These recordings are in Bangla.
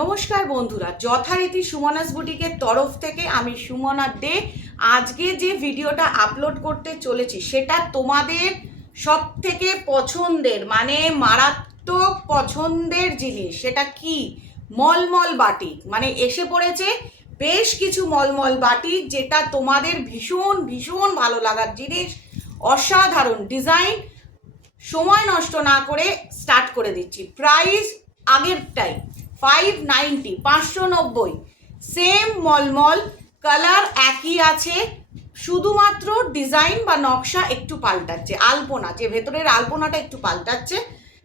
নমস্কার বন্ধুরা, যথারীতি সুমনাস বুটিকের তরফ থেকে আমি সুমনা দে আজকে যে ভিডিওটা আপলোড করতে চলেছি সেটা তোমাদের সব থেকে পছন্দের মানে মারাত্মক পছন্দের জিনিস। সেটা কি? মলমল বাটিক। মানে এসে পড়েছে বেশ কিছু মলমল বাটিক, যেটা তোমাদের ভীষণ ভীষণ ভালো লাগার জিনিস। অসাধারণ ডিজাইন। সময় নষ্ট না করে স্টার্ট করে দিচ্ছি। প্রাইস আগেরটাই 590, 590। সেম মলমল, কালার একই আছে, শুধুমাত্র ডিজাইন বা নকশা একটু পাল্টাচ্ছে। আলপনা, যে ভেতরের আলপনাটা একটু পাল্টাচ্ছে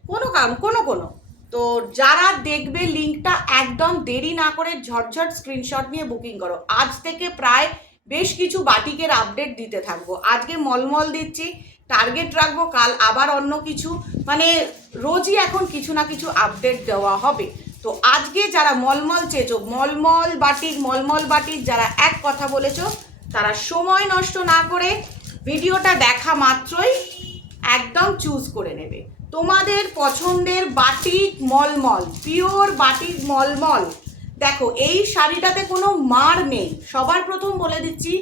কোনো কারণ কোনো। তো যারা দেখবে লিঙ্কটা একদম দেরি না করে ঝটঝট স্ক্রিনশট নিয়ে বুকিং করো। আজ থেকে প্রায় বেশ কিছু বাটিকের আপডেট দিতে থাকবো। আজকে মলমল দিচ্ছি, টার্গেট রাখবো কাল আবার অন্য কিছু, মানে রোজই এখন কিছু না কিছু আপডেট দেওয়া হবে। তো আজকে যারা মলমল চেয়েছো, মলমল বাটিক যারা এক কথা বলেছো, তারা সময় নষ্ট না করে ভিডিওটা দেখা মাত্রই একদম চুজ করে নেবে তোমাদের পছন্দের বাটিক মলমল, পিওর বাটিক মলমল। দেখো এই শাড়িটাতে কোনো মার নেই, সবার প্রথম বলে দিচ্ছি,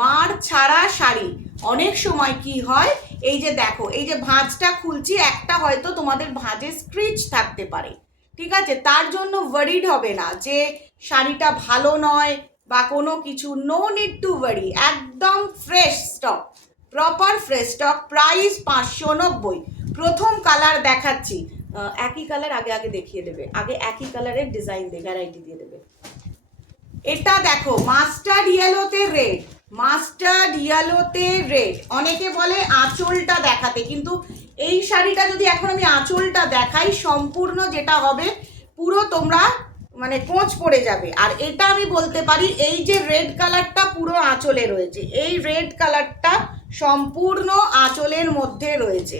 মার ছাড়া শাড়ি। অনেক সময় কি হয়, এই যে দেখো, এই যে ভাঁজটা খুলছি, একটা হয়তো তোমাদের ভাঁজে স্ক্রিচ থাকতে পারে, ঠিক আছে? তার জন্য ওয়ারিড হবে না যে শাড়িটা ভালো নয় বা কোনো কিছু। নো নিড টু ওয়ারি, একদম fresh stock, proper fresh stock. Price 590। প্রথম কালার দেখাচ্ছি, একই কালার আগে দেখিয়ে দেবে, আগে একই কালারের ডিজাইন দিয়ে ভ্যারাইটি দিয়ে দেবে। এটা দেখো মাস্টার্ড ইয়েলোতে রেড, মাস্টার্ড ইয়েলোতে রেড। অনেকে বলে আঁচলটা দেখাতে, কিন্তু এই শাড়িটা যদি এখন আমি আঁচলটা দেখাই, সম্পূর্ণ যেটা হবে পুরো তোমরা মানে কোঁচ পড়ে যাবে। আর এটা আমি বলতে পারি, এই যে রেড কালারটা পুরো আঁচলে রয়েছে, এই রেড কালারটা সম্পূর্ণ আঁচলের মধ্যে রয়েছে,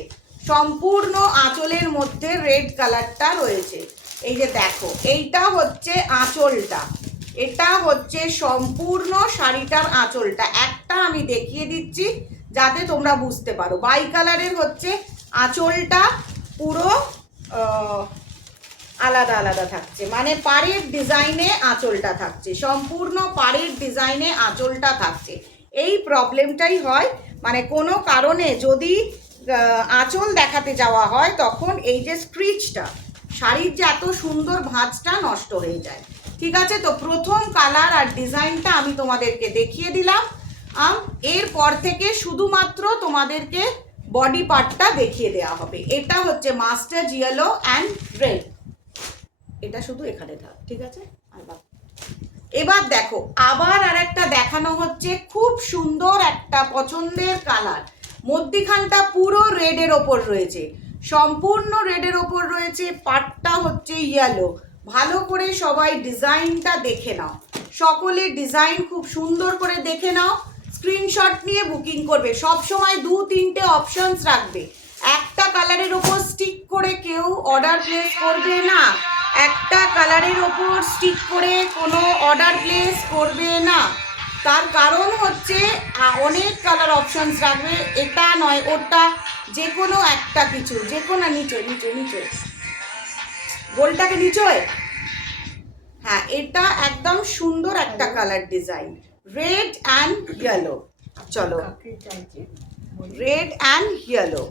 সম্পূর্ণ আঁচলের মধ্যে রেড কালারটা রয়েছে। এই যে দেখো, এইটা হচ্ছে আঁচলটা, এটা হচ্ছে সম্পূর্ণ শাড়িটার আঁচলটা। একটা আমি দেখিয়ে দিচ্ছি যাতে তোমরা বুঝতে পারো। বাই কালারের হচ্ছে আঁচলটা, পুরো আলাদা আলাদা থাকছে, মানে পাড়ের ডিজাইনে আঁচলটা থাকছে, সম্পূর্ণ পাড়ের ডিজাইনে আঁচলটা থাকছে। এই প্রবলেমটাই হয়, মানে কোনো কারণে যদি আঁচল দেখাতে যাওয়া হয়, তখন এই যে স্ক্রিচটা, শাড়ির যে এত সুন্দর ভাঁজটা নষ্ট হয়ে যায়। ঠিক আছে, তো প্রথম কালার আর ডিজাইনটা আমি তোমাদেরকে দেখিয়ে দিলাম। এরপর থেকে শুধুমাত্র তোমাদেরকে বডি পার্টটা দেখিয়ে দেওয়া হবে। এটা হচ্ছে মাস্টার্ড ইয়েলো অ্যান্ড রেড, এটা শুধু এখানে থাক, ঠিক আছে? এবার দেখো আবার আর একটা দেখানো হচ্ছে, খুব সুন্দর একটা পছন্দের কালার, মধ্যিখানটা পুরো রেডের ওপর রয়েছে, সম্পূর্ণ রেডের ওপর রয়েছে, পাটটা হচ্ছে ইয়েলো। ভালো করে সবাই ডিজাইনটা দেখে নাও, সকলে ডিজাইন খুব সুন্দর করে দেখে নাও, স্ক্রিনশট নিয়ে বুকিং করবে। সব সময় 2-3টে অপশনস রাখবে, একটা কালারের ওপর স্টিক করে কেউ অর্ডার প্লেস করবে না, একটা কালারের ওপর স্টিক করে কোনো অর্ডার প্লেস করবে না। তার কারণ হচ্ছে অনেক কালার অপশনস রাখবে, এটা নয় ওটা, যে কোনো একটা কিছু, যে কোনো নিচে গোলটাকে নিচে। হ্যাঁ, এটা একদম সুন্দর একটা colour design, red and yellow. চলো, রেড অ্যান্ড ইয়েলো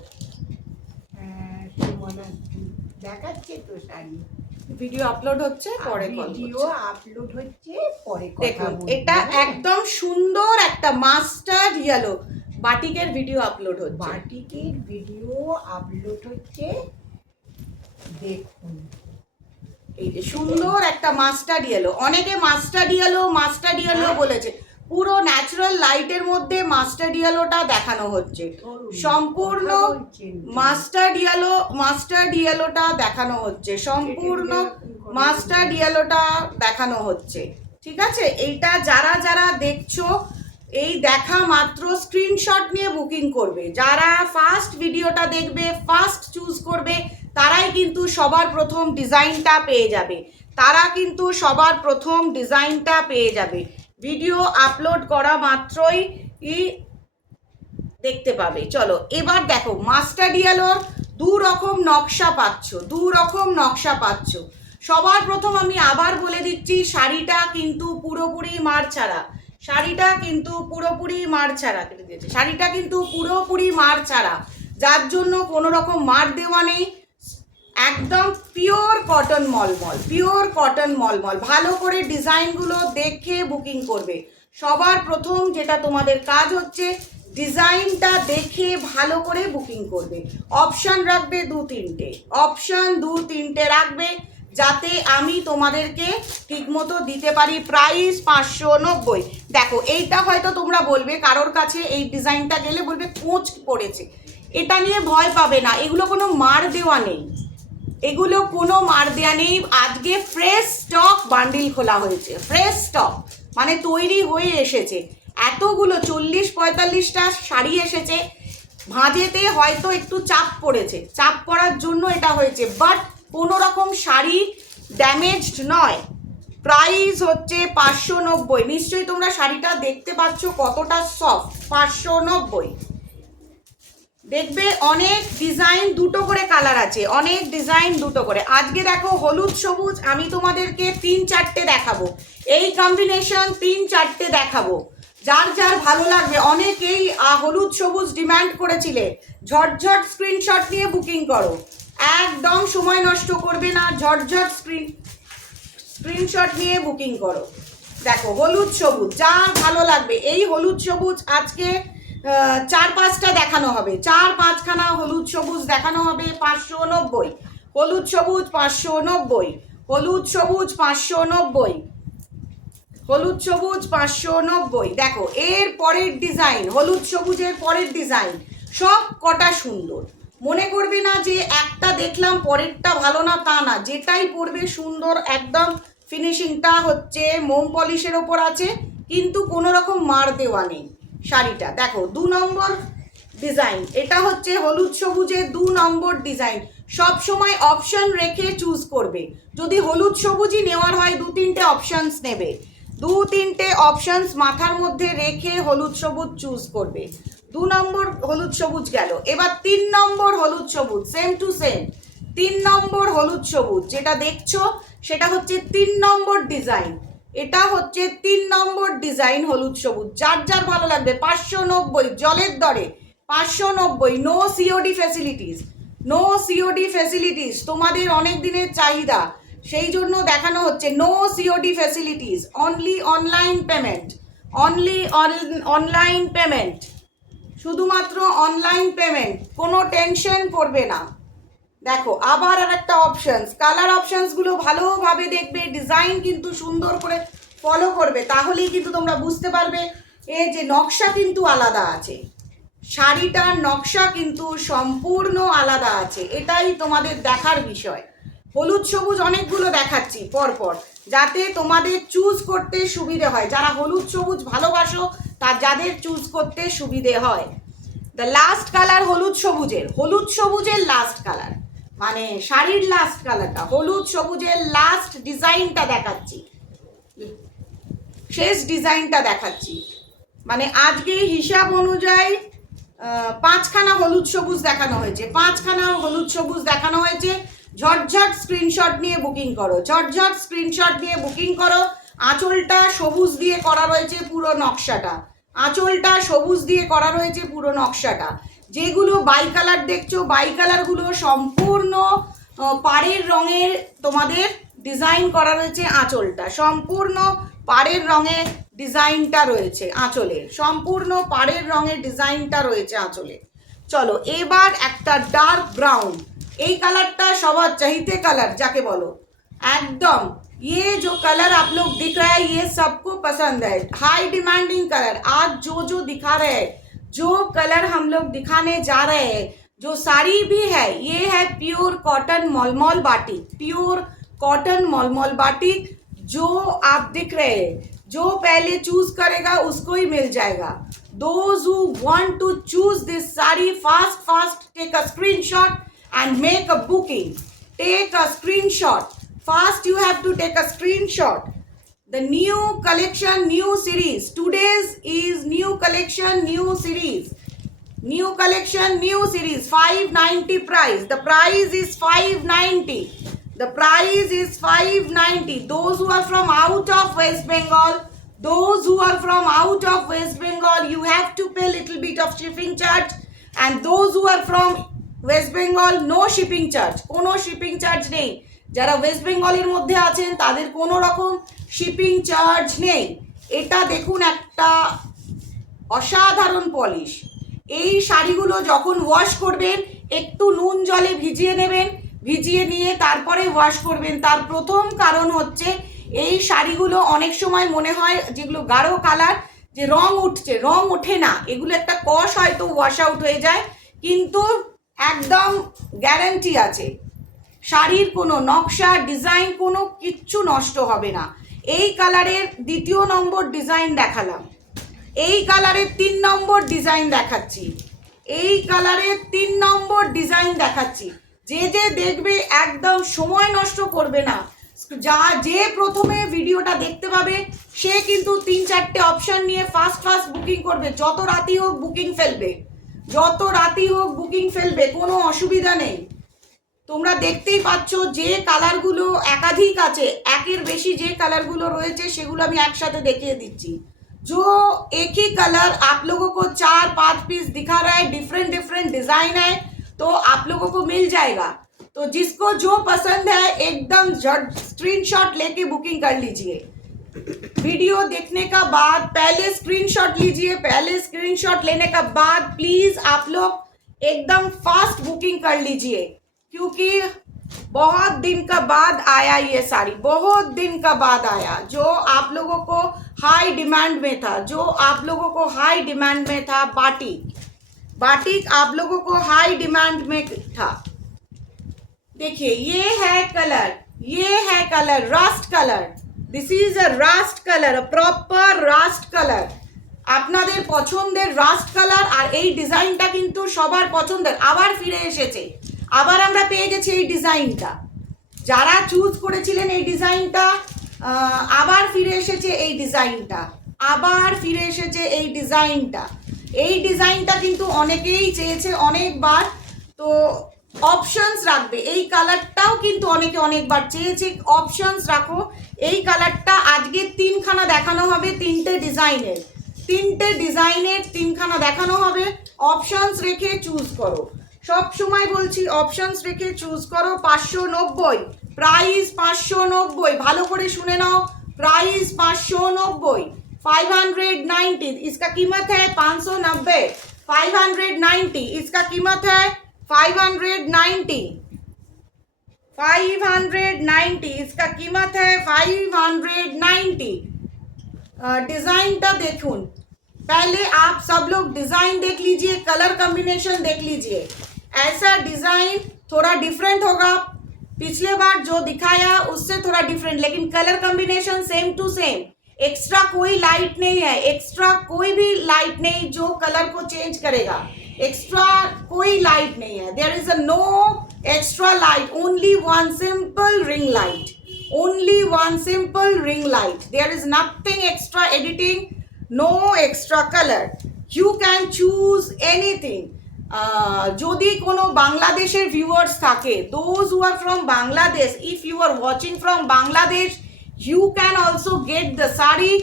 দেখাচ্ছে তো শাড়ি, ভিডিও আপলোড হচ্ছে, পরে ভিডিও আপলোড হচ্ছে, পরে দেখুন। এটা একদম সুন্দর একটা মাস্টার্ড ইয়েলো বাটিকের ভিডিও আপলোড হচ্ছে, বাটিকের ভিডিও আপলোড হচ্ছে, দেখুন। এই যে সুন্দর একটা মাস্টার্ড ইয়েলো। অনেকে মাস্টার্ড ইয়েলো বলেছে, পুরো ন্যাচারাল লাইটের মধ্যে মাস্টার্ড ইয়েলোটা দেখানো হচ্ছে, সম্পূর্ণ মাস্টার্ড ইয়েলোটা দেখানো হচ্ছে, সম্পূর্ণ মাস্টার্ড ইয়েলোটা দেখানো হচ্ছে। ঠিক আছে, এইটা যারা যারা দেখছো, এই দেখা মাত্র স্ক্রিনশট নিয়ে বুকিং করবে। যারা ফার্স্ট ভিডিওটা দেখবে, ফার্স্ট চুজ করবে, তারাই কিন্তু সবার প্রথম ডিজাইনটা পেয়ে যাবে, তারা কিন্তু সবার প্রথম ডিজাইনটা পেয়ে যাবে। ভিডিও আপলোড করা মাত্রই দেখতে পাবে। চলো এবার দেখো, মাস্টার্ড ইয়েলোর দু রকম নকশা পাচ্ছ, সবার প্রথম আমি আবার বলে দিচ্ছি, শাড়িটা কিন্তু পুরোপুরি মার ছাড়া, শাড়িটা কিন্তু পুরোপুরি মার ছাড়া, শাড়িটা কিন্তু পুরোপুরি মার ছাড়া, যার জন্য কোনো রকম মার দেওয়া নেই, একদম পিওর কটন মলমল, পিওর কটন মলমল। ভালো করে ডিজাইনগুলো দেখে বুকিং করবে। সবার প্রথম যেটা তোমাদের কাজ হচ্ছে, ডিজাইনটা দেখে ভালো করে বুকিং করবে। অপশান রাখবে 2-3টে, অপশান 2-3টে রাখবে, যাতে আমি তোমাদেরকে ঠিকমতো দিতে পারি। প্রাইস 590। দেখো এইটা হয়তো তোমরা বলবে, কারোর কাছে এই ডিজাইনটা গেলে বলবে কোঁচ পড়েছে, এটা নিয়ে ভয় পাবে না, এগুলো কোনো মার দেওয়া নেই, এগুলো কোনো মার দেওয়া নেই। আজকে ফ্রেশ স্টক বান্ডিল খোলা হয়েছে, ফ্রেশ স্টক মানে তৈরি হয়ে এসেছে। এতগুলো 40-45টা শাড়ি এসেছে, ভাঁজেতে হয়তো একটু চাপ পড়েছে, চাপ পড়ার জন্য এটা হয়েছে, বাট কোনো রকম শাড়ি ড্যামেজড নয়। প্রাইস হচ্ছে 590। নিশ্চয়ই তোমরা শাড়িটা দেখতে পাচ্ছ কতটা সফট। 590 দেখবে, অনেক ডিজাইন, দুটো করে কালার আছে, অনেক ডিজাইন দুটো করে। আজকে দেখো হলুদ সবুজ আমি তোমাদেরকে 3-4টে দেখাবো, এই কম্বিনেশন 3-4টে দেখাবো, যার যার ভালো লাগবে। অনেকেই হলুদ সবুজ ডিমান্ড করেছিলে, ঝটঝট স্ক্রিনশট নিয়ে বুকিং করো, একদম সময় নষ্ট করবে না, ঝটঝট স্ক্রিনশট নিয়ে বুকিং করো। দেখো হলুদ সবুজ যার ভালো লাগবে, এই হলুদ সবুজ আজকে 4-5টা দেখানো হবে, 4-5খানা হলুদ সবুজ দেখানো হবে। 590 হলুদ সবুজ, 590 হলুদ সবুজ, 590 হলুদ সবুজ, 590। দেখো এর পরের ডিজাইন, হলুদ সবুজের পরের ডিজাইন সব কটা সুন্দর। মনে করবে না যে একটা দেখলাম পরেরটা ভালো না, তা না, যেটাই পরবে সুন্দর। একদম ফিনিশিংটা হচ্ছে মোম পলিশের ওপর আছে, কিন্তু কোনো রকম মার দেওয়া নেই শাড়িটা। দেখো 2 নম্বর ডিজাইন, এটা হচ্ছে হলুদ সবুজের 2 নম্বর ডিজাইন। সব সময় অপশন রেখে চুজ করবে, যদি হলুদ সবুজই নেওয়ার হয় 2-3টে অপশনস নেবে, 2-3টে অপশনস মাথার মধ্যে রেখে হলুদ সবুজ চুজ করবে। 2 নম্বর হলুদ সবুজ গেল, এবার 3 নম্বর হলুদ সবুজ, সেম টু সেম 3 নম্বর হলুদ সবুজ যেটা দেখছো সেটা হচ্ছে 3 নম্বর ডিজাইন, এটা হচ্ছে 3 নম্বর ডিজাইন হলুদ সবুজ। যার যার ভালো লাগবে 590 জলের দরে, 590। No COD facilities, no COD facilities, তোমাদের অনেক দিনের চাহিদা, সেই জন্য দেখানো হচ্ছে। No COD facilities, only online payment, only online payment, শুধুমাত্র অনলাইন পেমেন্ট, কোনো টেনশন করবে না। দেখো আবার আর একটা অপশনস, কালার অপশনসগুলো ভালোভাবে দেখবে, ডিজাইন কিন্তু সুন্দর করে ফলো করবে, তাহলেই কিন্তু তোমরা বুঝতে পারবে এই যে নকশা কিন্তু আলাদা আছে, শাড়িটার নকশা কিন্তু সম্পূর্ণ আলাদা আছে, এটাই তোমাদের দেখার বিষয়। হলুদ সবুজ অনেকগুলো দেখাচ্ছি পরপর, যাতে তোমাদের চুজ করতে সুবিধে হয়, যারা হলুদ সবুজ ভালোবাসো যাদের চুজ করতে সুবিধে হয়। দ্য লাস্ট কালার হলুদ সবুজের লাস্ট কালার, মানে শাড়ির লাস্ট কালারটা, হলুদ সবুজের লাস্ট ডিজাইনটা দেখাচ্ছি, শেষ ডিজাইনটা দেখাচ্ছি। মানে আজকে হিসাব অনুযায়ী 5খানা হলুদ সবুজ দেখানো হয়েছে, 5খানা হলুদ সবুজ দেখানো হয়েছে। ঝটঝট স্ক্রিনশট নিয়ে বুকিং করো, ঝটঝট স্ক্রিনশট নিয়ে বুকিং করো। আঁচলটা সবুজ দিয়ে করা রয়েছে পুরো নকশাটা, আঁচলটা সবুজ দিয়ে করা রয়েছে পুরো নকশাটা। যেগুলো বাই কালার দেখছো, বাই কালারগুলো সম্পূর্ণ পাড়ের রঙের তোমাদের ডিজাইন করা রয়েছে, আঁচলটা সম্পূর্ণ পাড়ের রঙের ডিজাইনটা রয়েছে আঁচলের, সম্পূর্ণ পাড়ের রঙের ডিজাইনটা রয়েছে আঁচলে। চলো এবার একটা ডার্ক ব্রাউন, এই কালারটা সবার চাহিতে কালার যাকে বলো, एकदम ये जो कलर आप लोग दिख रहा है ये सबको पसंद है, हाई डिमांडिंग कलर। आज जो दिखा रहे हैं, जो कलर हम लोग दिखाने जा रहे हैं, जो साड़ी भी है ये है प्योर कॉटन मलमल बाटिक, प्योर कॉटन मलमल बाटिक। जो आप दिख रहे हैं, जो पहले चूज करेगा उसको ही मिल जाएगा। Those who want to choose this saree, fast take a screenshot and make a booking. Take a screenshot. Fast you have to take a screenshot. The new collection, new series. Today's is new collection, new series. New collection, new series. 590 price. The price is 590. The price is 590. Those who are from out of West Bengal, you have to pay little bit of shipping charge, and those who are from West Bengal, no shipping charge. কোনো শিপিং চার্জ নেই। যারা ওয়েস্ট বেঙ্গলের মধ্যে আছেন তাদের কোনো রকম শিপিং চার্জ নেই। এটা দেখুন একটা অসাধারণ পলিশ। এই শাড়িগুলো যখন ওয়াশ করবেন একটু নুন জলে ভিজিয়ে নেবেন, ভিজিয়ে নিয়ে তারপরে ওয়াশ করবেন। তার প্রথম কারণ হচ্ছে এই শাড়িগুলো অনেক সময় মনে হয় যেগুলো গাঢ় কালার যে রং উঠছে, রং ওঠে না, এগুলো একটা কষ হয়তো ওয়াশ আউট হয়ে যায়, কিন্তু একদম গ্যারান্টি আছে শাড়ির কোনো নকশা ডিজাইন কোনো কিচ্ছু নষ্ট হবে না। এই কালারের 2 নম্বর ডিজাইন দেখালাম, এই কালারের 3 নম্বর ডিজাইন দেখাচ্ছি, এই কালারের 3 নম্বর ডিজাইন দেখাচ্ছি। যে দেখবে একদম সময় নষ্ট করবে না। যে প্রথমে ভিডিওটা দেখতে পাবে সে কিন্তু 3-4টে অপশন নিয়ে ফার্স্ট বুকিং করবে। যত রাতি হোক বুকিং ফেলবে, যত রাতি হোক বুকিং ফেলবে, কোনো অসুবিধা নেই। তোমরা দেখতেই পাচ্ছ যে কালারগুলো একাধিক আছে, একের বেশি যে কালারগুলো রয়েছে সেগুলো আমি একসাথে দেখিয়ে দিচ্ছি। जो एक ही कलर आप लोगों को 4-5 पीस दिखा रहा है, डिफरेंट डिजाइन है, तो आप लोगों को मिल जाएगा। तो जिसको जो पसंद है एकदम स्क्रीनशॉट लेके बुकिंग कर लीजिए। वीडियो देखने का बाद पहले स्क्रीनशॉट लीजिए, पहले स्क्रीनशॉट लेने का बाद प्लीज आप लोग एकदम फास्ट बुकिंग कर लीजिए, क्योंकि बहुत दिन का बाद आया ये साड़ी, बहुत दिन का बाद आया। जो आप लोगों को हाई डिमांड में था, जो आप लोगों को हाई डिमांड में था, बाटिक आप लोगों को हाई डिमांड में था। देखिए ये है कलर, ये है colour Rust colour. This is a Rust colour, a proper Rust colour. আপনাদের পছন্দের রাস্ট কালার। আর এই ডিজাইনটা কিন্তু সবার পছন্দের, আবার ফিরে এসেছে, আবার আমরা পেয়ে গেছি এই ডিজাইনটা। যারা চুজ করেছিলেন এই ডিজাইনটা আবার ফিরে এসেছে, এই ডিজাইনটা আবার ফিরে এসেছে, এই ডিজাইনটা। এই ডিজাইনটা কিন্তু অনেকেই চেয়েছে অনেকবার, তো অপশনস রাখবে। এই কালারটাও কিন্তু অনেকে অনেকবার চেয়েছে, অপশনস রাখো। এই কালারটা আজকে 3খানা দেখানো হবে, 3টে ডিজাইনের, 3টে ডিজাইনের 3খানা দেখানো হবে। অপশনস রেখে চুজ করো, সব সময় বলছি অপশনস রেখে চুজ করো। 590 প্রাইস, 590, ভালো করে শুনে নাও, प्राइस 590, 590, इसका कीमत है 590, 590, इसका कीमत है 590, 590, इसका कीमत है 590। डिजाइनটা দেখুন, पहले आप सब लोग डिजाइन देख लीजिए, कलर कॉम्बिनेशन देख लीजिए। ऐसा डिजाइन थोड़ा डिफरेंट होगा, पिछले बार जो दिखाया उससे थोड़ा डिफरेंट, लेकिन colour combination same to same. Extra कोई लाइट नहीं है, एक्स्ट्रा कोई भी लाइट नहीं जो कलर को चेंज करेगा, एक्स्ट्रा कोई लाइट नहीं है। There is a no extra light, only one simple ring light, only one simple ring light. There is nothing extra editing, no extra color. You can choose anything. যদি কোনো বাংলাদেশের ভিউয়ার্স থাকে, those who are from Bangladesh, if you are watching from Bangladesh, you can also get the sari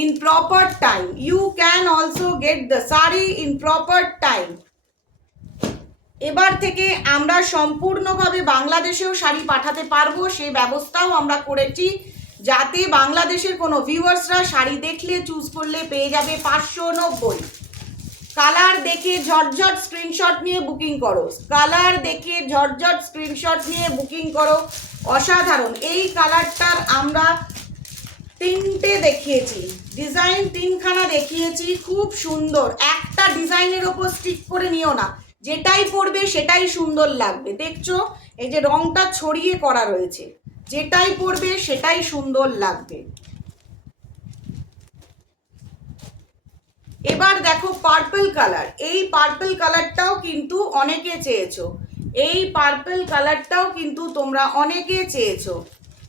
in proper time. You can also get the sari in proper time. এবার থেকে আমরা সম্পূর্ণভাবে বাংলাদেশেও শাড়ি পাঠাতে পারবো, সেই ব্যবস্থাও আমরা করেছি, যাতে বাংলাদেশের কোনো ভিউয়ার্সরা শাড়ি দেখলে চুজ করলে পেয়ে যাবে 590। কালার দেখে ঝটঝট স্ক্রিনশট নিয়ে বুকিং করো, কালার দেখে ঝটঝট স্ক্রিনশট নিয়ে বুকিং করো। অসাধারণ এই কালারটার আমরা 3টে দেখিয়েছি, ডিজাইন 3খানা দেখিয়েছি, খুব সুন্দর। একটা ডিজাইনের ওপর স্টিক করে নিও না, যেটাই পরবে সেটাই সুন্দর লাগবে। দেখছো এই যে রংটা ছড়িয়ে করা রয়েছে, যেটাই পরবে সেটাই সুন্দর লাগবে। এবার দেখো পার্পল কালার, এই পার্পল কালারটাও কিন্তু অনেকে চেয়েছো, এই পার্পল কালারটাও কিন্তু তোমরা অনেকে চেয়েছো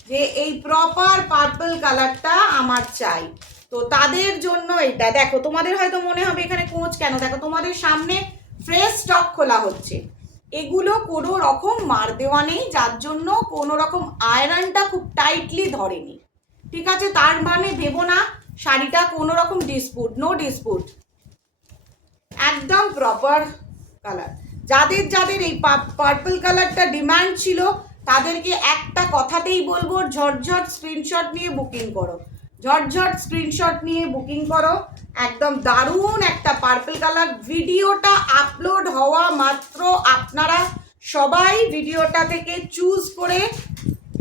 যে এই প্রপার পার্পল কালারটা আমার চাই। তো তাদের জন্য এটা দেখো, তোমাদের হয়তো মনে হবে এখানে কোঁচ কেন, দেখো তোমাদের সামনে ফ্রেশ স্টক খোলা হচ্ছে। এগুলো কোনো রকম মার দেওয়া নেই, যার জন্য কোনো রকম আয়রনটা খুব টাইটলি ধরেনি। ঠিক আছে, তার মানে ভেবো না শাড়িটা কোনো রকম ডিসপুট, নো ডিসপুট, একদম প্রপার কালার। যাদের যাদের এই পার্পল কালারটা ডিমান্ড ছিল তাদেরকে একটা কথাতেই বলবো, ঝটঝট স্ক্রিনশট নিয়ে বুকিং করো, ঝটঝট স্ক্রিনশট নিয়ে বুকিং করো। একদম দারুণ একটা পার্পল কালার। ভিডিওটা আপলোড হওয়া মাত্র আপনারা সবাই ভিডিওটা থেকে চুজ করে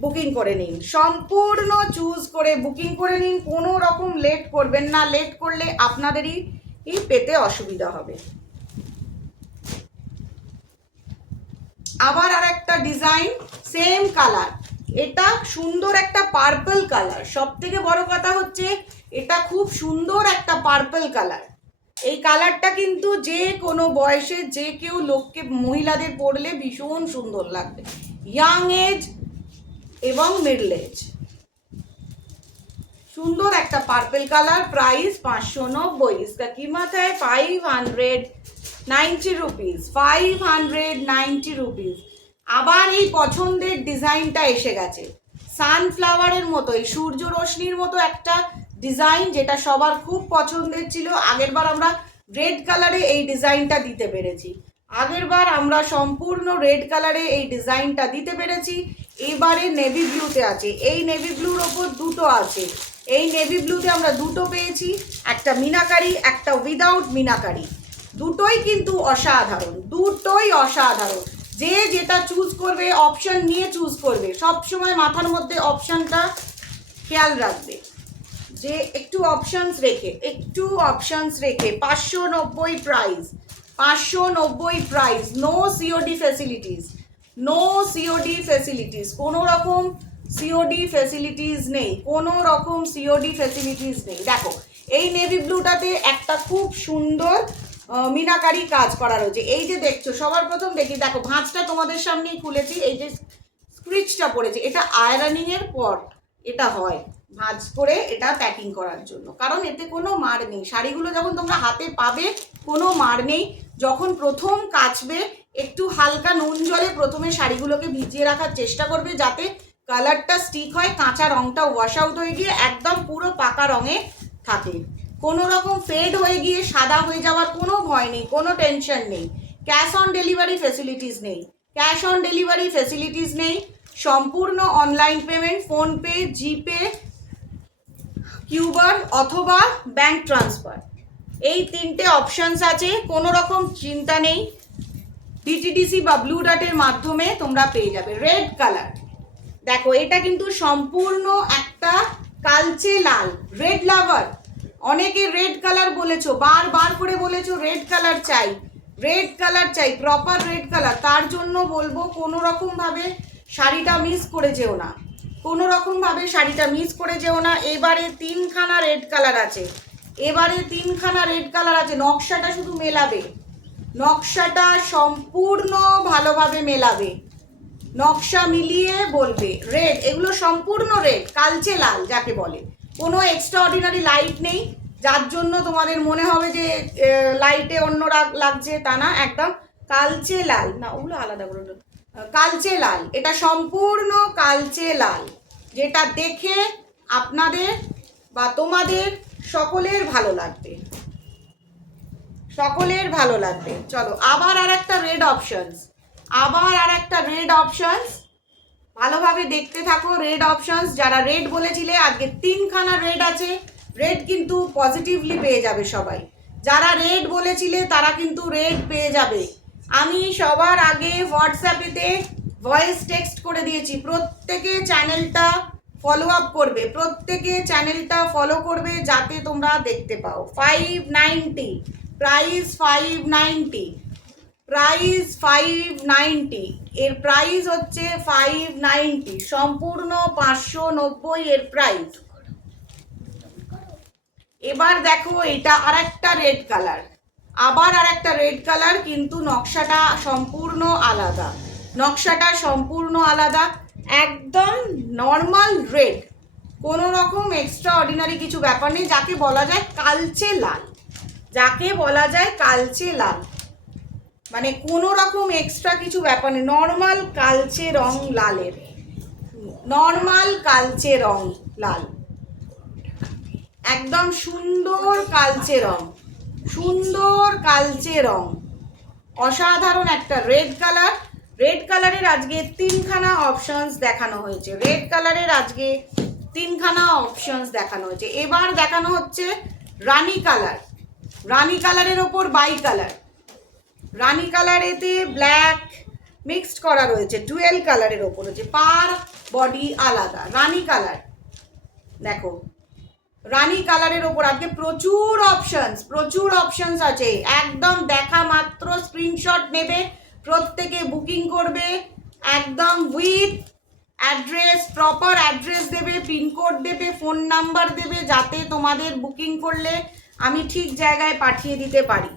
বুকিং করে নিন, সম্পূর্ণ চুজ করে বুকিং করে নিন, কোনো রকম লেট করবেন না, লেট করলে আপনাদেরই পেতে অসুবিধা হবে। আবার আর একটা ডিজাইন, সেম কালার, এটা সুন্দর একটা পার্পল কালার। সব থেকে বড় কথা হচ্ছে এটা খুব সুন্দর একটা পার্পল কালার। এই কালারটা কিন্তু যে কোনো বয়সে যে কেউ লোককে, মহিলাদের পরলে ভীষণ সুন্দর লাগবে, ইয়াং এজ এবং মিডল এজ। सुंदर एक पर्पल कलर, प्राइस 590। इसका कीमत है 590 रुपीज, 590 रुपीज। আবার এই পছন্দের ডিজাইনটা এসে গেছে, সানফ্লাওয়ারের মতো, এই সূর্য রশ্মির মতো একটা ডিজাইন, যেটা সবার খুব পছন্দের ছিল। আগেরবার আমরা রেড কালারে এই ডিজাইনটা দিতে পেরেছি, আগেরবার আমরা সম্পূর্ণ রেড কালারে এই ডিজাইনটা দিতে পেরেছি। এবারে নেভি ব্লুতে আছে, এই নেভি ব্লুর ওপর দুটো আছে, এই নেভি ব্লুতে আমরা দুটো পেয়েছি, একটা মিনাকারি একটা উইদাউট মিনাকারি। দুটোই কিন্তু অসাধারণ, দুটোই অসাধারণ। যে যেটা চুজ করবে অপশন নিয়ে চুজ করবে, সব সময় মাথার মধ্যে অপশনটা খেয়াল রাখবে, যে একটু অপশনস রেখে, একটু অপশনস রেখে। 590 price, 590 price. No COD facilities, no COD facilities, কোনো রকম সিওডি ফ্যাসিলিটিস নেই, কোনো রকম সিওডি ফ্যাসিলিটিস নেই। দেখো এই নেভি ব্লুটাতে একটা খুব সুন্দর মিনাকারি কাজ করা রয়েছে। এই যে দেখছো, সবার প্রথম দেখি, দেখো ভাঁজটা তোমাদের সামনেই খুলেছি, এই যে স্ক্রিচটা পড়েছে, এটা আয়রনিং এর পর এটা হয়, ভাঁজ করে এটা প্যাকিং করার জন্য, কারণ এতে কোনো মার নেই। শাড়িগুলো যখন তোমরা হাতে পাবে কোনো মার নেই। যখন প্রথম কাচবে একটু হালকা নুন জলে প্রথমে শাড়িগুলোকে ভিজিয়ে রাখার চেষ্টা করবে, যাতে কালারটা স্টিক হয়, কাঁচা রঙটা ওয়াশ আউট হয়ে গিয়ে একদম পুরো পাকা রঙে থাকে। কোনো রকম ফেড হয়ে গিয়ে সাদা হয়ে যাওয়ার কোনো ভয় নেই, কোনো টেনশন নেই। ক্যাশ অন ডেলিভারি ফেসিলিটিস নেই, ক্যাশ অন ডেলিভারি ফেসিলিটিস নেই। সম্পূর্ণ অনলাইন পেমেন্ট, ফোনপে, জিপে, কিউবার অথবা ব্যাংক ট্রান্সফার, এই তিনটে অপশানস আছে, কোনো রকম চিন্তা নেই। ডিটিডিসি বা ব্লু ডার্টের মাধ্যমে তোমরা পেয়ে যাবে। রেড কালার, দেখো এটা কিন্তু সম্পূর্ণ একটা কালচে লাল, রেড লাভার অনেকে রেড কালার বলেছো, বারবার করে বলেছো রেড কালার চাই, রেড কালার চাই, প্রপার রেড কালার। তার জন্য বলবো কোনো রকম ভাবে শাড়িটা মিস করে যেও না, কোনো রকম ভাবে শাড়িটা মিস করে যেও না। এবারে তিনখানা রেড কালার আছে, এবারে তিনখানা রেড কালার আছে। নকশাটা শুধু মেলাবে, নকশাটা সম্পূর্ণ ভালোভাবে মেলাবে, নকশা মিলিয়ে বলবে রেড। এগুলো সম্পূর্ণ রেড, কালচে লাল যাকে বলে, কোনো এক্সট্রা অর্ডিনারি লাইট নেই, যার জন্য তোমাদের মনে হবে যে লাইটে অন্য লাগছে, তা না, একদম কালচে লাল। না ওগুলো আলাদা করে, কালচে লাল, এটা সম্পূর্ণ কালচে লাল, যেটা দেখে আপনাদের বা তোমাদের সকলের ভালো লাগবে, সকলের ভালো লাগবে। চলো আবার আর একটা রেড অপশনস, আবার আর একটা রেড অপশনস, ভালোভাবে দেখতে থাকো। রেড অপশনস, যারা রেড বলেছিলে আজকে তিনখানা রেড আছে, রেড কিন্তু পজিটিভলি পেয়ে যাবে সবাই। যারা রেড বলেছিলে তারা কিন্তু রেড পেয়ে যাবে। আমি সবার আগে হোয়াটসঅ্যাপেতে ভয়েস টেক্সট করে দিয়েছি, প্রত্যেকে চ্যানেলটা ফলো আপ করবে, প্রত্যেকে চ্যানেলটা ফলো করবে যাতে তোমরা দেখতে পাও। 590 প্রাইস, 590 প্রাইস, 590 এর প্রাইস হচ্ছে 590, সম্পূর্ণ 590 এর প্রাইস। এবার দেখো এটা আর একটা রেড কালার, আবার আর একটা রেড কালার, কিন্তু নকশাটা সম্পূর্ণ আলাদা, নকশাটা সম্পূর্ণ আলাদা, একদম নর্মাল রেড, কোনো রকম এক্সট্রা অর্ডিনারি কিছু ব্যাপার নেই, যাকে বলা যায় কালচে লাল, যাকে বলা যায় কালচে লাল। মানে কোনো রকম এক্সট্রা কিছু ব্যাপার নেই, নর্মাল কালচে রং লালের, নর্মাল কালচে রং লাল, একদম সুন্দর কালচে রং, সুন্দর কালচে রং, অসাধারণ একটা রেড কালার। রেড কালারের আজকে তিনখানা অপশনস দেখানো হয়েছে, রেড কালারের আজকে তিনখানা অপশনস দেখানো হয়েছে। এবার দেখানো হচ্ছে রানী কালার, রানী কালারের ওপর বাই কালার, রানী কালারেতে ব্ল্যাক মিক্সড করা রয়েছে, ডুয়েল কালারের ওপর হচ্ছে, পার বডি আলাদা, রানী কালার। দেখো রানী কালারের ওপর আজকে প্রচুর অপশনস আছে, একদম দেখা মাত্র স্ক্রিনশট নেবে, প্রত্যেকে বুকিং করবে, একদম উইথ অ্যাড্রেস, প্রপার অ্যাড্রেস দেবে, পিনকোড দেবে, ফোন নাম্বার দেবে, যাতে তোমাদের বুকিং করলে আমি ঠিক জায়গায় পাঠিয়ে দিতে পারি,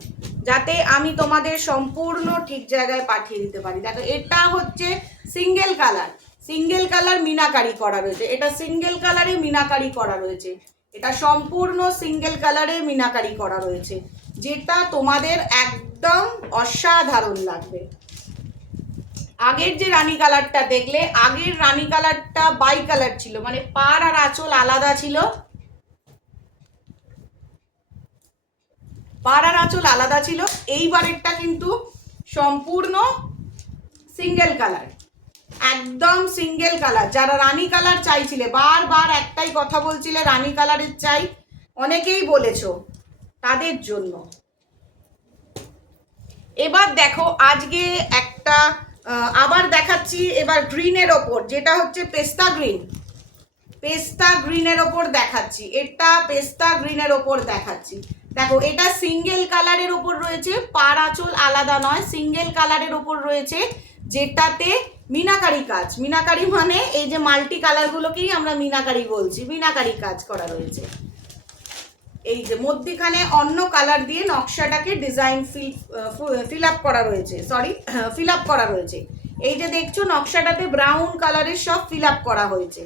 যাতে আমি তোমাদের সম্পূর্ণ ঠিক জায়গায় পাঠিয়ে দিতে পারি। দেখো এটা হচ্ছে single colour, single colour meenakari করা রয়েছে, এটা সিঙ্গেল কালারে মিনাকারি করা রয়েছে, এটা সম্পূর্ণ সিঙ্গেল কালারে মিনাকারি করা রয়েছে, যেটা তোমাদের একদম অসাধারণ লাগবে। আগের যে রানী কালারটা দেখলে, আগের রানী কালারটা বাই কালার ছিল, মানে পাড় আর আঁচল আলাদা ছিল, পাড় আর আঁচল আলাদা ছিল। এইবারেরটা কিন্তু সম্পূর্ণ সিঙ্গেল কালার, একদম সিঙ্গেল কালার। যারা রানী কালার চাইছিলে, বারবার একটাই কথা বলছিলে রানী কালারের চাই, অনেকেই বলেছো, তাদের জন্য। এবার দেখো আজকে একটা আবার দেখাচ্ছি, এবার গ্রিনের ওপর, যেটা হচ্ছে পেস্তা গ্রিন, পেস্তা গ্রিনের ওপর দেখাচ্ছি, এটা পেস্তা গ্রিনের ওপর দেখাচ্ছি। দেখো এটা সিঙ্গেল কালারের ওপর রয়েছে, পাড় আঁচল আলাদা নয়, সিঙ্গেল কালারের ওপর রয়েছে, যেটাতে মিনাকারি কাজ, মিনাকারি মানে এই যে মাল্টি কালারগুলোকেই আমরা মিনাকারি বলছি, মিনাকারি কাজ করা রয়েছে। এই যে মধ্যখানে অন্য কালার দিয়ে নকশাটাকে ডিজাইন ফিল আপ করা রয়েছে, ফিল আপ করা রয়েছে। এই যে দেখছো নকশাটাতে ব্রাউন কালারের সব ফিল আপ করা হয়েছে,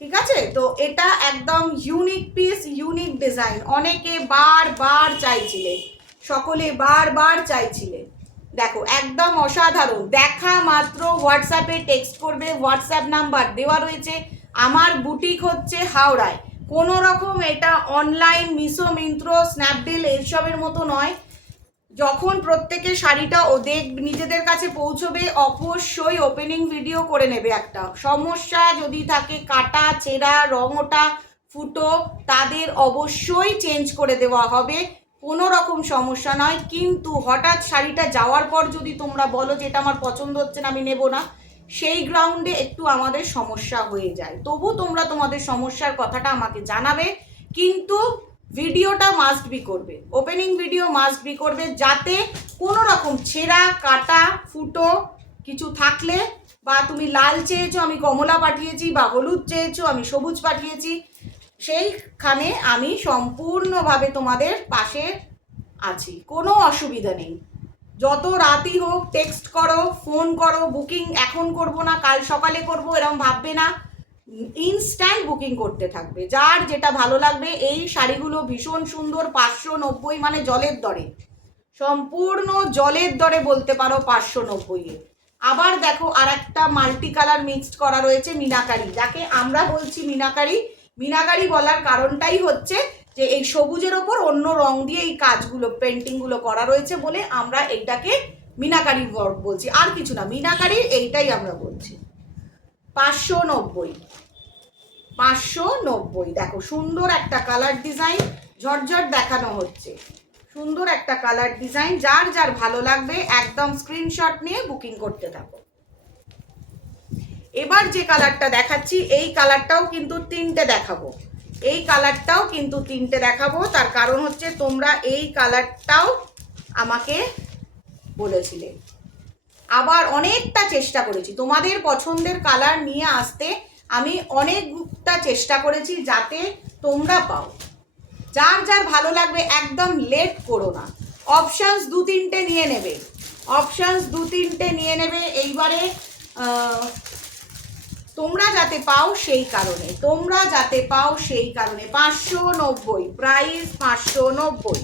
ঠিক আছে? তো এটা একদম ইউনিক পিস, ইউনিক ডিজাইন, অনেকে বারবার চাইছিলে, সকলে বারবার চাইছিলে। দেখো একদম অসাধারণ, দেখা মাত্র হোয়াটসঅ্যাপে টেক্সট করবে, হোয়াটসঅ্যাপ নাম্বার দেওয়া রয়েছে। আমার বুটিক হচ্ছে হাওড়ায়, কোনো রকম এটা অনলাইন মিশো, মিন্ত্র, স্ন্যাপডিল এইসবের মতো নয়। যখন প্রত্যেকে শাড়িটা নিজেদের কাছে পৌঁছবে, অবশ্যই ওপেনিং ভিডিও করে নেবে। একটা সমস্যা যদি থাকে, কাটা ছেঁড়া রং ওটা ফুটো, তাদের অবশ্যই চেঞ্জ করে দেওয়া হবে, কোনো রকম সমস্যা নয়। কিন্তু হঠাৎ শাড়িটা যাওয়ার পর যদি তোমরা বলো যে এটা আমার পছন্দ হচ্ছে না, আমি নেব না, সেই গ্রাউন্ডে একটু আমাদের সমস্যা হয়ে যায়। তবু তোমরা তোমাদের সমস্যার কথাটা আমাকে জানাবে, কিন্তু ভিডিওটা মাস্ট বি করবে, ওপেনিং ভিডিও মাস্ট বি করবে, যাতে কোনো রকম ছেঁড়া কাটা ফুটো কিছু থাকলে, বা তুমি লাল চেয়েছো আমি কমলা পাঠিয়েছি, বা হলুদ চেয়েছো আমি সবুজ পাঠিয়েছি, সেইখানে আমি সম্পূর্ণভাবে তোমাদের পাশে আছি, কোনো অসুবিধা নেই। যত রাতই হোক টেক্সট করো, ফোন করো, বুকিং এখন করব না কাল সকালে করব এরকম ভাববে না, ইনস্ট্যান্ট বুকিং করতে থাকবে, যার যেটা ভালো লাগবে। এই শাড়িগুলো ভীষণ সুন্দর, 590 মানে জলের দরে, সম্পূর্ণ জলের দরে বলতে পারো 590-এ। আবার দেখো আর একটা মাল্টি কালার মিক্সড করা রয়েছে, মিনাকারি, যাকে আমরা বলছি মিনাকারি। মিনাকারি বলার কারণটাই হচ্ছে যে এই সবুজের ওপর অন্য রং দিয়ে এই কাজগুলো, পেন্টিংগুলো করা রয়েছে বলে আমরা এইটাকে মিনাকারি ওয়ার্ক বলছি, আর কিছু না, মিনাকারি এইটাই আমরা বলছি। 590, 590। দেখো সুন্দর একটা কালার ডিজাইন, ঝটঝট দেখানো হচ্ছে, সুন্দর একটা কালার ডিজাইন, যার যার ভালো লাগবে একদম স্ক্রিনশট নিয়ে বুকিং করতে থাকো। এবার যে কালারটা দেখাচ্ছি, এই কালারটাও কিন্তু তিনটে দেখাবো, এই কালারটাও কিন্তু তিনটে দেখাবো। তার কারণ হচ্ছে তোমরা এই কালারটাও আমাকে বলেছিলে, আবার অনেকটা চেষ্টা করেছি তোমাদের পছন্দের কালার নিয়ে আসতে, আমি অনেকটা চেষ্টা করেছি যাতে তোমরা পাও, যার যার ভালো লাগবে একদম লেট করো না। অপশানস 2-3টে নিয়ে নেবে, অপশানস 2-3টে নিয়ে নেবে। এইবারে তোমরা যাতে পাও সেই কারণে, তোমরা যাতে পাও সেই কারণে 590 প্রাইস, 590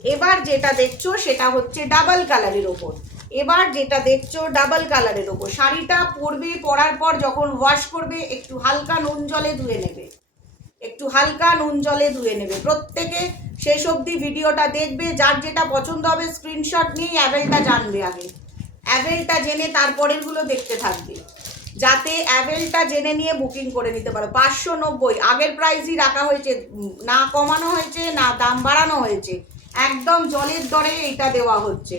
এবার যেটা দেখছো সেটা হচ্ছে ডাবল কালারের ওপর। এবার যেটা দেখছো ডাবল কালারের ওপর। শাড়িটা পরবে, পরার পর যখন ওয়াশ করবে একটু হালকা নুন জলে ধুয়ে নেবে, একটু হালকা নুন জলে ধুয়ে নেবে। প্রত্যেকে শেষ অবধি ভিডিওটা দেখবে, যার যেটা পছন্দ হবে স্ক্রিনশট নিয়ে অ্যাভেলটা জানবে আগে, অ্যাভেলটা জেনে তারপরেরগুলো দেখতে থাকবে, যাতে অ্যাভেলটা জেনে নিয়ে বুকিং করে নিতে পারো। 590 আগের প্রাইসই রাখা হয়েছে, না কমানো হয়েছে না দাম বাড়ানো হয়েছে, একদম জলের দরে এটা দেওয়া হচ্ছে,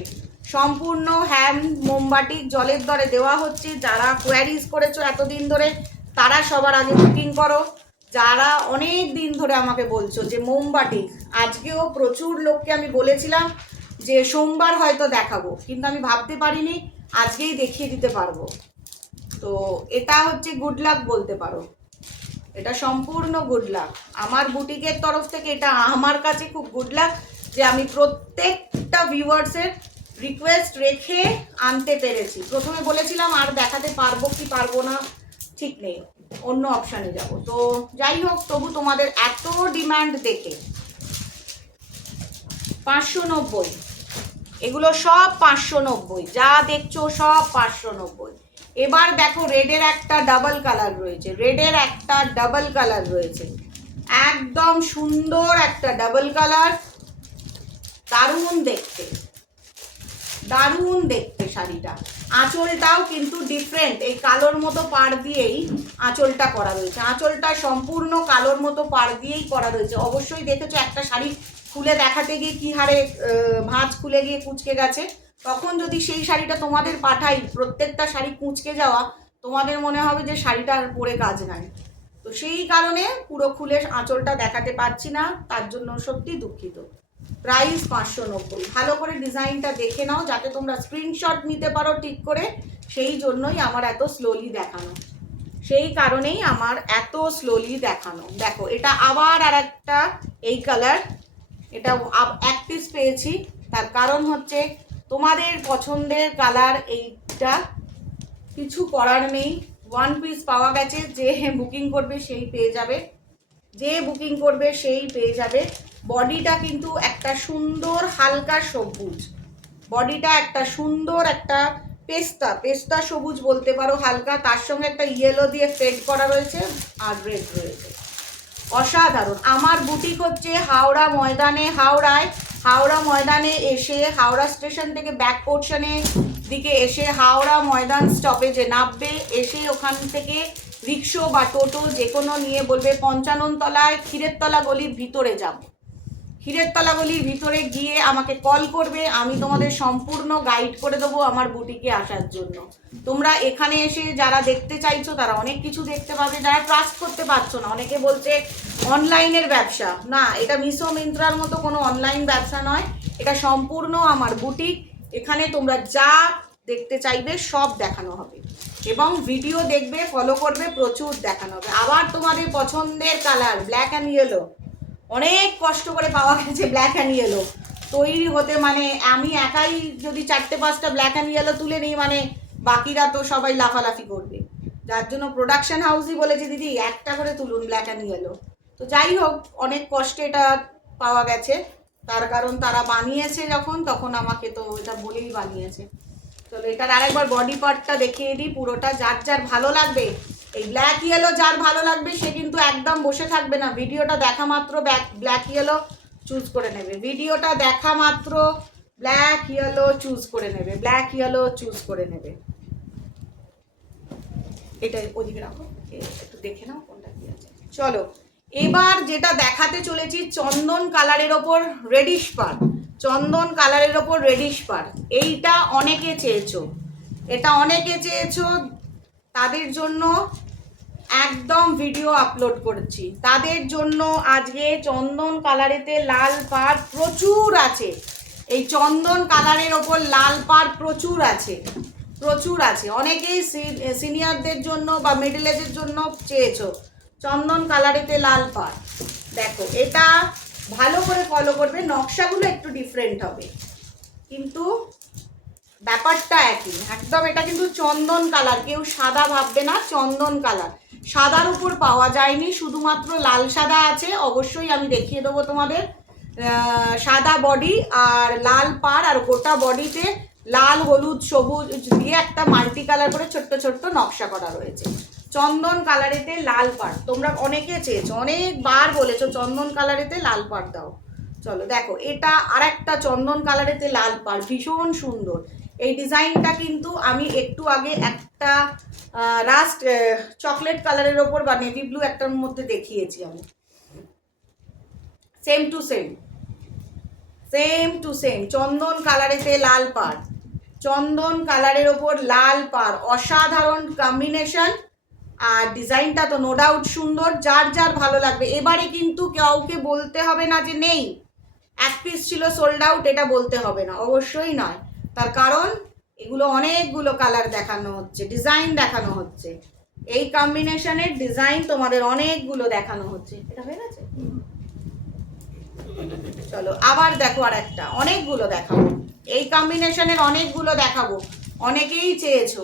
সম্পূর্ণ হ্যান্ড মোমবাটি জলের দরে দেওয়া হচ্ছে। যারা কোয়ারিজ করেছো এতদিন ধরে তারা সবার আগে বুকিং করো। যারা অনেক দিন ধরে আমাকে বলছো যে মোমবাটি, আজকেও প্রচুর লোককে আমি বলেছিলাম যে সোমবার হয়তো দেখাবো, কিন্তু আমি ভাবতে পারিনি আজকেই দেখিয়ে দিতে পারবো। তো এটা হচ্ছে গুড লাক বলতে পারো, এটা সম্পূর্ণ গুড লাক আমার বুটিকের তরফ থেকে। এটা আমার কাছে খুব গুড লাক যে আমি প্রত্যেকটা ভিউয়ার্সের রিকোয়েস্ট রেখে আনতে পেরেছি। প্রথমে বলেছিলাম আর দেখাতে পারবো কি পারবো না ঠিক নেই, অন্য অপশানে যাব। তো যাই হোক, তবু তোমাদের এত ডিমান্ড দেখে 590, এগুলো সব 590, যা দেখছো সব 590। এবার দেখো রেডের একটা ডাবল কালার রয়েছে, রেডের একটা ডাবল কালার রয়েছে, একদম সুন্দর একটা ডাবল কালার, দারুণ দেখতে, দারুণ দেখতে শাড়িটা। আঁচলটাও কিন্তু ডিফারেন্ট, এই কালোর মতো পাড় দিয়েই আঁচলটা করা রয়েছে, আঁচলটা সম্পূর্ণ কালোর মতো পাড় দিয়েই করা রয়েছে। অবশ্যই দেখেছো একটা শাড়ি খুলে দেখাতে গিয়ে কি হারে ভাঁজ খুলে গিয়ে কুঁচকে গেছে, তখন যদি সেই শাড়িটা তোমাদের পাঠাই, প্রত্যেকটা শাড়ি কুঁচকে যাওয়া, তোমাদের মনে হবে যে শাড়িটা আর পরে কাজ নাই। তো সেই কারণে পুরো খুলে আঁচলটা দেখাতে পারছি না, তার জন্য সত্যি দুঃখিত। প্রাইস 590। ভালো করে ডিজাইনটা দেখে নাও যাতে তোমরা স্ক্রিনশট নিতে পারো ঠিক করে, সেই জন্যই আমার এত স্লোলি দেখানো, সেই কারণেই আমার এত স্লোলি দেখানো। দেখো এটা আবার আর একটা এই কালার, এটা এক পিস পেয়েছি, তার কারণ হচ্ছে তোমাদের পছন্দের কালার এইটা, কিছু করার নেই, ওয়ান পিস পাওয়া গেছে, যে বুকিং করবে সেই পেয়ে যাবে, যে বুকিং করবে সেই পেয়ে যাবে। বডিটা কিন্তু একটা সুন্দর হালকা সবুজ, বডিটা একটা সুন্দর একটা পেস্তা পেস্তা সবুজ বলতে পারো হালকা, তার সঙ্গে একটা ইয়েলো দিয়ে ফেড করা রয়েছে আর রেড রয়েছে, অসাধারণ। আমার বুটিক হচ্ছে হাওড়া ময়দানে, হাওড়া ময়দানে এসে হাওড়া স্টেশন থেকে ব্যাক পোর্শনে দিকে এসে হাওড়া ময়দান স্টপেজে নামবে, এসে ওখান থেকে রিক্সো বা টোটো যে কোনো নিয়ে বলবে 55 তলায় ক্ষীরেরতলা গলির ভিতরে যাব, ক্ষীরেরতলা গলির ভিতরে গিয়ে আমাকে কল করবে, আমি তোমাদের সম্পূর্ণ গাইড করে দেবো আমার বুটিকে আসার জন্য। তোমরা এখানে এসে যারা দেখতে চাইছো তারা অনেক কিছু দেখতে পাবে, যারা ট্রাস্ট করতে পারছো না, অনেকে বলছে অনলাইনের ব্যবসা, না এটা মিশো মিন্ত্রার মতো কোনো অনলাইন ব্যবসা নয়, এটা সম্পূর্ণ আমার বুটিক। এখানে তোমরা যা দেখতে চাইবে সব দেখানো হবে এবং ভিডিও দেখবে, ফলো করবে, প্রচুর দেখানো হবে। আবার তোমাদের পছন্দের কালার ব্ল্যাক অ্যান্ড ইয়েলো, অনেক কষ্ট করে পাওয়া গেছে ব্ল্যাক অ্যান্ড ইয়েলো তৈরি হতে, মানে আমি একাই যদি 4-5টা ব্ল্যাক অ্যান্ড ইয়েলো তুলে নিই মানে বাকিরা তো সবাই লাফালাফি করবে, যার জন্য প্রোডাকশন হাউসই বলেছে দিদি একটা করে তুলুন ব্ল্যাক অ্যান্ড ইয়েলো। তো যাই হোক, অনেক কষ্টে এটা পাওয়া গেছে, তার কারণ তারা বানিয়েছে যখন, তখন আমাকে তো এটা বলেই বানিয়েছে। চলো এটার আরেকবার বডি পার্টটা দেখিয়ে দিই পুরোটা, যার যার ভালো লাগবে এই ব্ল্যাক ইয়েলো, যার ভালো লাগবে সে কিন্তু একদম বসে থাকবে না, ভিডিওটা দেখা মাত্র ব্ল্যাক ইয়েলো চুজ করে নেবে, ভিডিওটা দেখা মাত্র ব্ল্যাক ইয়েলো চুজ করে নেবে, ব্ল্যাক ইয়েলো চুজ করে নেবে। এটা ওদিকে রাখো, একটু দেখে নাও কোনটা কি আছে। চলো এবার যেটা দেখাতে চলেছি চন্দন কালারের ওপর রেডিশ পাড়, চন্দন কালারের ওপর রেডিশ পাড়, এইটা অনেকে চেয়েছো, এটা অনেকে চেয়েছো, তাদের জন্য একদম ভিডিও আপলোড করেছি, তাদের জন্য আজকে চন্দন কালারেতে লাল পাড় প্রচুর আছে, এই চন্দন কালারের ওপর লাল পাড় প্রচুর আছে, প্রচুর আছে। অনেকেই সিনিয়রদের জন্য বা মিডল এজের জন্য চেয়েছো চন্দন কালারেতে লাল পাড়। দেখো এটা ভালো করে ফলো করবে, নকশাগুলো একটু ডিফারেন্ট হবে কিন্তু ব্যাপারটা একই একদম। এটা কিন্তু চন্দন কালার, কেউ সাদা ভাববে না, চন্দন কালার, সাদার উপর পাওয়া যায়নি, শুধুমাত্র লাল সাদা আছে, অবশ্যই আমি দেখিয়ে দেবো তোমাদের। সাদা বডি আর লাল পাড়, আর গোটা বডিতে লাল হলুদ সবুজ দিয়ে একটা মাল্টি কালার করে ছোট্ট ছোট্ট নকশা করা রয়েছে। চন্দন কালারেতে লাল পাড়, তোমরা অনেকে চেয়েছো, অনেকবার বলেছো চন্দন কালারেতে লাল পাড় দাও। চলো দেখো, এটা আর একটা চন্দন কালারেতে লাল পাড়, ভীষণ সুন্দর। এই ডিজাইনটা কিন্তু আমি একটু আগে একটা রাস্ট চকলেট কালারের ওপর বা নেভি ব্লু একটার মধ্যে দেখিয়েছি আমি। Same to same, same to same চন্দন কালারেতে লাল পাড়, চন্দন কালারের ওপর লাল পাড়, অসাধারণ কম্বিনেশন। আর ডিজাইনটা তো নো ডাউট সুন্দর, যার যার ভালো লাগবে। এবারে কিন্তু কাউকে বলতে হবে না যে নেই, এক পিস ছিল সোল্ড আউট, এটা বলতে হবে না, অবশ্যই নয়। তার কারণ এগুলো অনেকগুলো কালার দেখানো হচ্ছে, ডিজাইন দেখানো হচ্ছে, এই কম্বিনেশনের ডিজাইন তোমাদের অনেকগুলো দেখানো হচ্ছে। এটা হয়ে গেছে, চলো আবার দেখো আর একটা, অনেকগুলো দেখাবো, এই কম্বিনেশনের অনেকগুলো দেখাবো। অনেকেই চেয়েছো,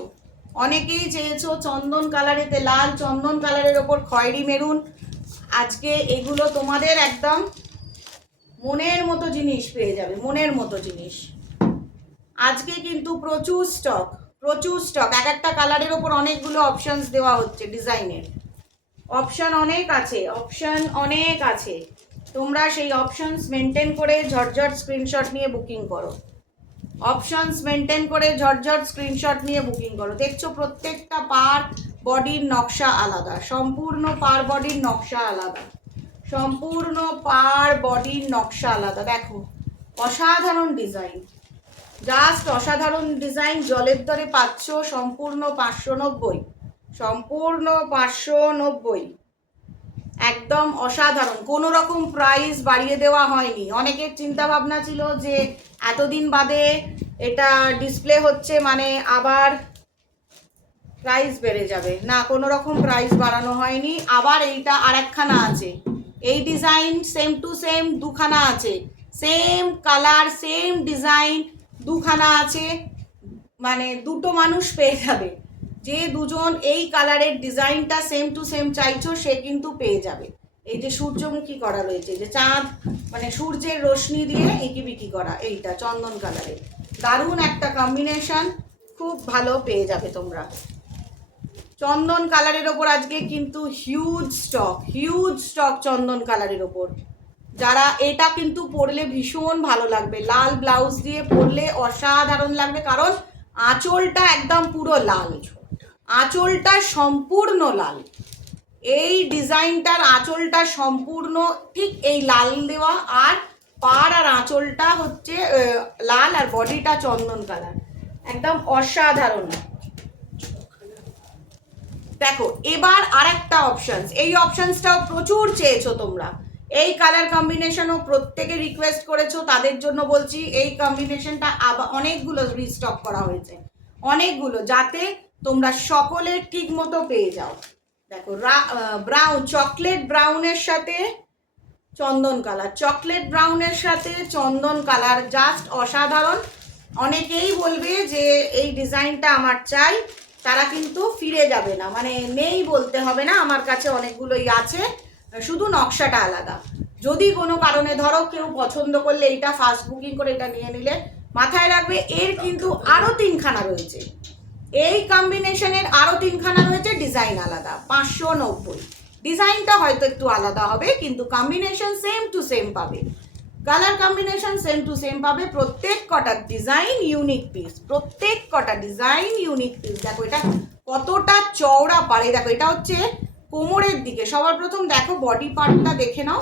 অনেকেই চেয়েছো চন্দন কালারেতে লাল, চন্দন কালারের ওপর খয়েরি মেরুন। আজকে এগুলো তোমাদের একদম মনের মতো জিনিস পেয়ে যাবে, মনের মতো জিনিস। আজকে কিন্তু প্রচুর স্টক, প্রচুর স্টক। এক একটা কালারের ওপর অনেকগুলো অপশনস দেওয়া হচ্ছে ডিজাইনের, অপশন অনেক আছে, অপশন অনেক আছে। তোমরা সেই অপশনস মেনটেন করে ঝটঝট স্ক্রিনশট নিয়ে বুকিং করো, অপশনস মেনটেন করে ঝটঝট স্ক্রিনশট নিয়ে বুকিং করো। দেখছো প্রত্যেকটা পার বডির নকশা আলাদা, সম্পূর্ণ পার বডির নকশা আলাদা, সম্পূর্ণ পার বডির নকশা আলাদা। দেখো অসাধারণ ডিজাইন, জাস্ট অসাধারণ ডিজাইন। জলের দরে পাচ্ছ সম্পূর্ণ 590, সম্পূর্ণ 590, একদম অসাধারণ। কোনো রকম প্রাইস বাড়িয়ে দেওয়া হয়নি। অনেকের চিন্তা ভাবনা ছিল যে এতদিন বাদে এটা ডিসপ্লে হচ্ছে মানে আবার প্রাইস বেড়ে যাবে, না, কোনো রকম প্রাইস বাড়ানো হয়নি। আবার এইটা আর একখানা আছে, এই ডিজাইন সেম টু সেম দুখানা আছে, সেম কালার সেম ডিজাইন দুখানা আছে, মানে দুটো মানুষ পেয়ে যাবে। যে দুজন এই কালারের ডিজাইনটা সেম টু সেম চাইছো সে কিন্তু পেয়ে যাবে। এই যে সূর্যমুখী করা রয়েছে, যে চাঁদ মানে সূর্যের রশ্মি দিয়ে এঁকিবিকি করা, এইটা চন্দন কালারের দারুণ একটা কম্বিনেশন, খুব ভালো পেয়ে যাবে তোমরা। চন্দন কালারের ওপর আজকে কিন্তু হিউজ স্টক, হিউজ স্টক চন্দন কালারের ওপর। যারা এটা কিন্তু পরলে ভীষণ ভালো লাগবে, লাল ব্লাউজ দিয়ে পরলে অসাধারণ লাগবে, কারণ আঁচলটা একদম পুরো লাল, আঁচলটা সম্পূর্ণ লাল। এই ডিজাইনটার আঁচলটা সম্পূর্ণ ঠিক এই লাল দেওয়া, আর পাড় আর আঁচলটা হচ্ছে লাল, আর বডিটা চন্দন কালার, একদম অসাধারণ। দেখো এবার আর একটা অপশনস, এই অপশনসটাও প্রচুর চেয়েছো তোমরা, এই কালার কম্বিনেশনও প্রত্যেকে রিকোয়েস্ট করেছো, তাদের জন্য বলছি এই কম্বিনেশনটা আবার অনেকগুলো রিস্টক করা হয়েছে, অনেকগুলো, যাতে তোমরা সকলে ঠিক মতো পেয়ে যাও। দেখো ব্রাউন, চকলেট ব্রাউনের সাথে চন্দন কালার, চকলেট ব্রাউনের সাথে চন্দন কালার, জাস্ট অসাধারণ। অনেকেই বলবে যে এই ডিজাইনটা আমার চাই, তারা কিন্তু ফিরে যাবে না, মানে নেই বলতে হবে না, আমার কাছে অনেকগুলোই আছে, শুধু নকশাটা আলাদা। যদি কোনো কারণে ধরো কেউ পছন্দ করলে এইটা ফার্স্ট বুকিং করে এটা নিয়ে নিলে, মাথায় রাখবে এর কিন্তু আরও 3খানা রয়েছে, এই কম্বিনেশনের আরও 3খানা রয়েছে, ডিজাইন আলাদা, 590। ডিজাইনটা হয়তো একটু আলাদা হবে কিন্তু কম্বিনেশন সেম টু সেম পাবে, colour combination same to same পাবে। প্রত্যেক কটা ডিজাইন ইউনিক পিস, প্রত্যেক কটা ডিজাইন ইউনিক পিস। দেখো এটা কতটা চওড়া পাড়ে, দেখো এটা হচ্ছে কোমরের দিকে। সবার প্রথম দেখো বডি পার্টটা দেখে নাও,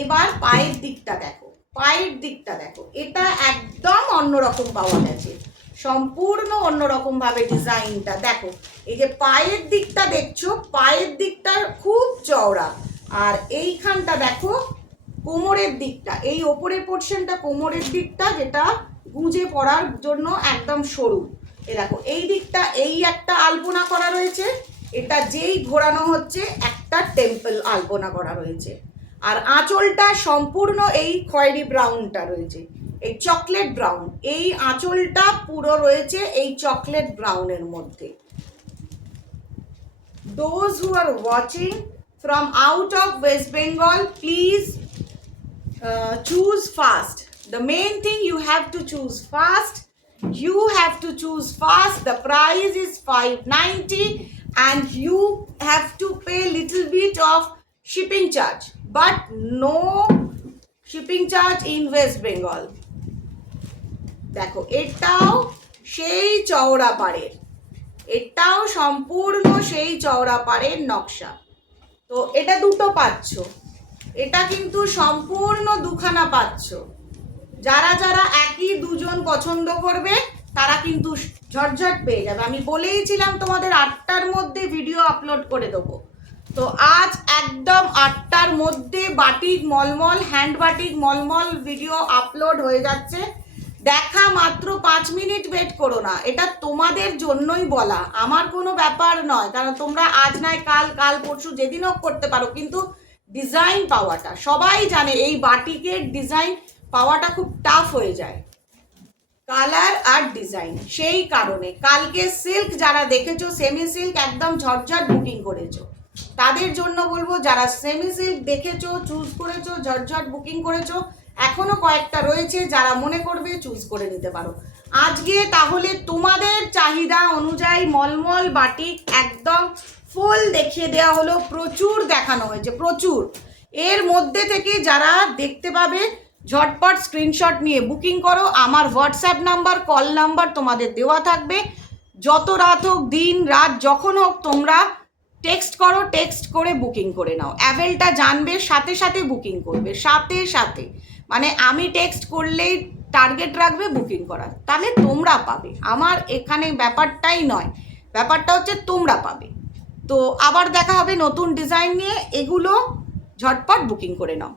এবার পায়ের দিকটা দেখো, পায়ের দিকটা দেখো, এটা একদম অন্যরকম পাওয়া গেছে, সম্পূর্ণ অন্যরকম ভাবে ডিজাইনটা। দেখো এই যে পায়ের দিকটা দেখছো, পায়ের দিকটা খুব চওড়া, আর এইখানটা দেখো কোমরের দিকটা, এই ওপরের পোর্শনটা কোমরের দিকটা, যেটা গুঁজে পড়ার জন্য একদম সরু। এ দেখো এই দিকটা এই একটা আলপনা করা রয়েছে, এটা যেই ঘোরানো হচ্ছে একটা টেম্পল আলপনা করা রয়েছে, আর আঁচলটা সম্পূর্ণ এই খয়েরি ব্রাউনটা রয়েছে, এই চকলেট ব্রাউন, এই আঁচলটা পুরো রয়েছে এই চকলেট ব্রাউনের মধ্যে। Those who are watching from out of West Bengal, please choose fast. The main thing you have to choose fast. You have to choose fast. The price is 590 and you have to pay little bit of shipping charge, but no shipping charge in West Bengal. দেখো এটাও সেই চওড়া পাড়ের, এটাও সম্পূর্ণ সেই চওড়া পাড়ের নকশা। তো এটা দুটো পাচ্ছ, এটা কিন্তু সম্পূর্ণ দুখানা পাচ্ছ। যারা যারা একই দুজন পছন্দ করবে তারা কিন্তু ঝটঝট পেয়ে যাবে। আমি বলেইছিলাম তোমাদের 8টার মধ্যে ভিডিও আপলোড করে দেবো। তো আজ একদম 8টার মধ্যে batik mulmul, hand batik mulmul video upload হয়ে যাচ্ছে। দেখা মাত্র 5 মিনিট ওয়েট করো না, এটা তোমাদের জন্যই বলা, আমার কোনো ব্যাপার নয়। কারণ তোমরা আজ নয় কাল, কাল পরশু যেদিন হোক করতে পারো, কিন্তু ডিজাইন পাওয়াটা সবাই জানে এই বাটিকের ডিজাইন পাওয়াটা খুব টাফ হয়ে যায়, কালার আর ডিজাইন। সেই কারণে কালকে সিল্ক যারা দেখেছো সেমি সিল্ক একদম ঝটঝট বুকিং করেছো, তাদের জন্য বলবো যারা সেমি সিল্ক দেখেছো চুজ করেছো ঝটঝট বুকিং করেছো, এখনো কয়েকটা রয়েছে যারা মনে করবে চুজ করে নিতে পারো আজকে। তাহলে তোমাদের চাহিদা অনুযায়ী মলমল বাটিক একদম ফুল দেখিয়ে দেওয়া হলো, প্রচুর দেখানো হয়েছে প্রচুর। এর মধ্যে থেকে যারা দেখতে পাবে ঝটপট স্ক্রিনশট নিয়ে বুকিং করো। আমার হোয়াটসঅ্যাপ নাম্বার, কল নাম্বার তোমাদের দেওয়া থাকবে। যত রাত হোক, দিন রাত যখন হোক, তোমরা টেক্সট করো, টেক্সট করে বুকিং করে নাও। অ্যাভেলটা জানবে, সাথে সাথে বুকিং করবে, সাথে সাথে। মানে আমি টেক্সট করলেই টার্গেট রাখবে বুকিং করার, তাহলে তোমরা পাবে। আমার এখানে ব্যাপারটাই নয়, ব্যাপারটা হচ্ছে তোমরা পাবে। তো আবার দেখা হবে নতুন ডিজাইন নিয়ে, এগুলো ঝটপট বুকিং করে নাও।